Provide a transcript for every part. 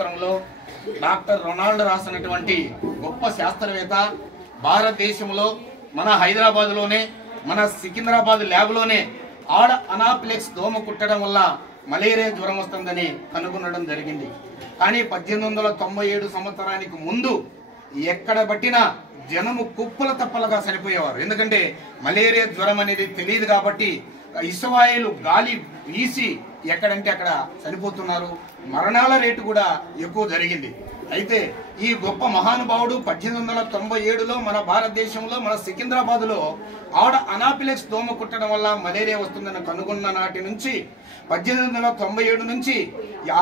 సంవత్సరంలో doctor Ronald రాసినటువంటి గొప్ప శాస్త్రవేత్త భారతదేశంలో మన హైదరాబాద్లోనే మన సికింద్రాబాద్ ల్యాబ్లోనే ఆడ అనాప్లెక్స్ దోమ కుట్టడం వల్ల మలేరియా జ్వరం వస్తుందని కనుగొనడం జరిగింది. కానీ 1897 సంవత్సరానికి ముందు ఎక్కడ పట్టినా జనము కుప్పల తప్పలుగా చనిపోయేవారు. ఎందుకంటే మలేరియా జ్వరం అనేది తెలియదు కాబట్టి ఇసువాయులు గాలి వీసి ఎక్కడంటే అక్కడ చనిపోతున్నారు. మరణాల రేటు కూడా ఎక్కువ జరిగింది. అయితే ఈ గొప్ప మహానుభావుడు 1897లో మన భారతదేశంలో మన సికింద్రాబాద్లో ఆడ అనాఫిలక్స్ దోమ కుట్టడం వల్ల మలేరియా వస్తుందని కనుగొన్న నాటి నుంచి 1897 నుంచి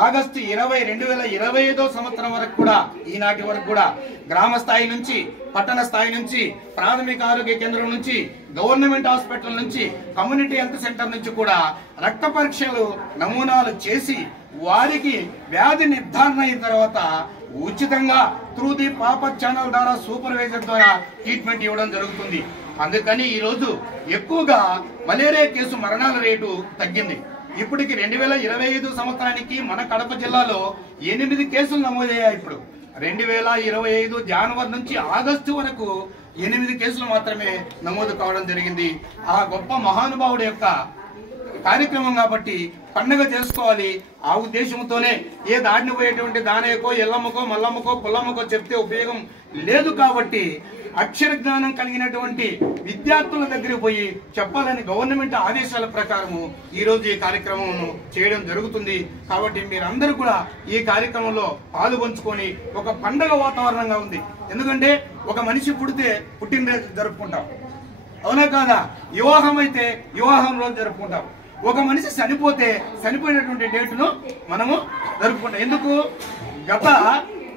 ఆగస్టు 20, 2025 సంవత్సరం వరకు కూడా ఈనాటి వరకు కూడా గ్రామ స్థాయి నుంచి పట్టణ స్థాయి నుంచి ప్రాథమిక ఆరోగ్య కేంద్రం నుంచి గవర్నమెంట్ హాస్పిటల్ నుంచి కమ్యూనిటీ హెల్త్ సెంటర్ నుంచి కూడా రక్త పరీక్షలు నమూనాలు చేసి వారికి వ్యాధి నిర్ధారణ అయిన తర్వాత ఉచితంగా త్రూ ది పాపప్ ఛానల్ ద్వారా సూపర్వైజర్ ద్వారా ట్రీట్మెంట్ ఇవ్వడం జరుగుతుంది. అందుకని ఈరోజు ఎక్కువగా మలేరియా కేసు మరణాల రేటు తగ్గింది. ఇప్పటికి 2025 సంవత్సరానికి మన కడప జిల్లాలో 8 కేసులు నమోదయ్యాయి. ఇప్పుడు 2025 జనవరి నుంచి ఆగస్టు వరకు 8 కేసులు మాత్రమే నమోదు కావడం జరిగింది. ఆ గొప్ప మహానుభావుడు యొక్క కార్యక్రమం కాబట్టి పండుగ చేసుకోవాలి. ఆ ఉద్దేశంతోనే ఏ దాడిని పోయేటువంటి దానయ్యకో ఎల్లమ్మకో మల్లమ్మకో పుల్లమ్మకో చెప్తే ఉపయోగం లేదు కాబట్టి అక్షర జ్ఞానం కలిగినటువంటి విద్యార్థుల దగ్గరికి పోయి చెప్పాలని గవర్నమెంట్ ఆదేశాల ప్రకారము ఈ రోజు ఈ కార్యక్రమం చేయడం జరుగుతుంది. కాబట్టి మీరందరూ కూడా ఈ కార్యక్రమంలో పాల్గొంచుకొని ఒక పండుగ వాతావరణంగా ఉంది. ఎందుకంటే ఒక మనిషి పుడితే పుట్టినరోజు జరుపుకుంటాం, అవునా కాదా? వివాహం అయితే వివాహం రోజు జరుపుకుంటాం. ఒక మనిషి చనిపోతే చనిపోయినటువంటి డేటును మనము జరుపుకుంటాం. ఎందుకు? గత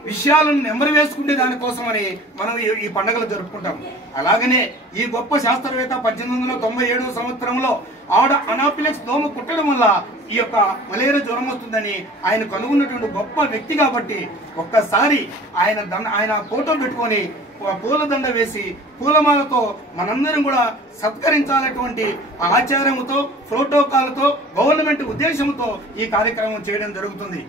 విషయాలను నెంబరు వేసుకుంటే దానికోసమని మనం ఈ పండుగలు జరుపుకుంటాం. అలాగనే ఈ గొప్ప శాస్త్రవేత్త 1897 సంవత్సరంలో ఆడ అనాఫిలక్స్ దోమ కుట్టడం వల్ల ఈ యొక్క మలేరియా జ్వరం వస్తుందని ఆయన కనుగొన్నటువంటి గొప్ప వ్యక్తి కాబట్టి ఒక్కసారి ఆయన ఫోటో పెట్టుకొని పూలదండ వేసి పూలమాలతో మనందరం కూడా సత్కరించాలటువంటి ఆచారంతో ప్రోటోకాల్తో గవర్నమెంట్ ఉద్దేశంతో ఈ కార్యక్రమం చేయడం జరుగుతుంది.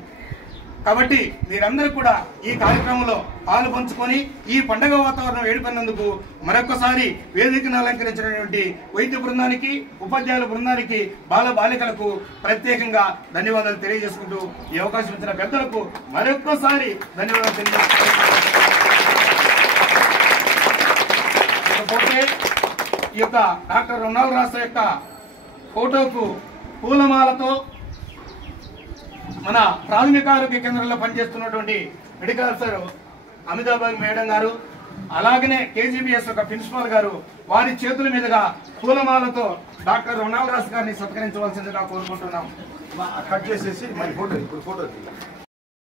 కాబట్టి మీరందరూ కూడా ఈ కార్యక్రమంలో పాల్పంచుకొని ఈ పండుగ వాతావరణం ఏర్పడినందుకు మరొకసారి వేదికను అలంకరించినటువంటి వైద్య బృందానికి, ఉపాధ్యాయుల బృందానికి, బాల బాలికలకు ప్రత్యేకంగా ధన్యవాదాలు తెలియజేసుకుంటూ ఈ అవకాశం ఇచ్చిన పెద్దలకు మరొకసారి ధన్యవాదాలు తెలియజేసుకుంటూ ఈ యొక్క డాక్టర్ రొనాల్డ్ రాస్ యొక్క ఫోటోకు పూలమాలతో మన ప్రాథమిక ఆరోగ్య కేంద్రంలో పనిచేస్తున్నటువంటి మెడికల్ ఆఫీసర్ అమితాబాగ్ మేడం గారు, అలాగనే కేజీబీఎస్ యొక్క ప్రిన్సిపాల్ గారు వారి చేతుల మీదుగా పూలమాలతో డాక్టర్ రొనాల్డ్ రాస్ గారిని సత్కరించవలసిందిగా కోరుకుంటున్నాం. కట్ చేసేసి మరి ఫోటో ఇప్పుడు ఫోటో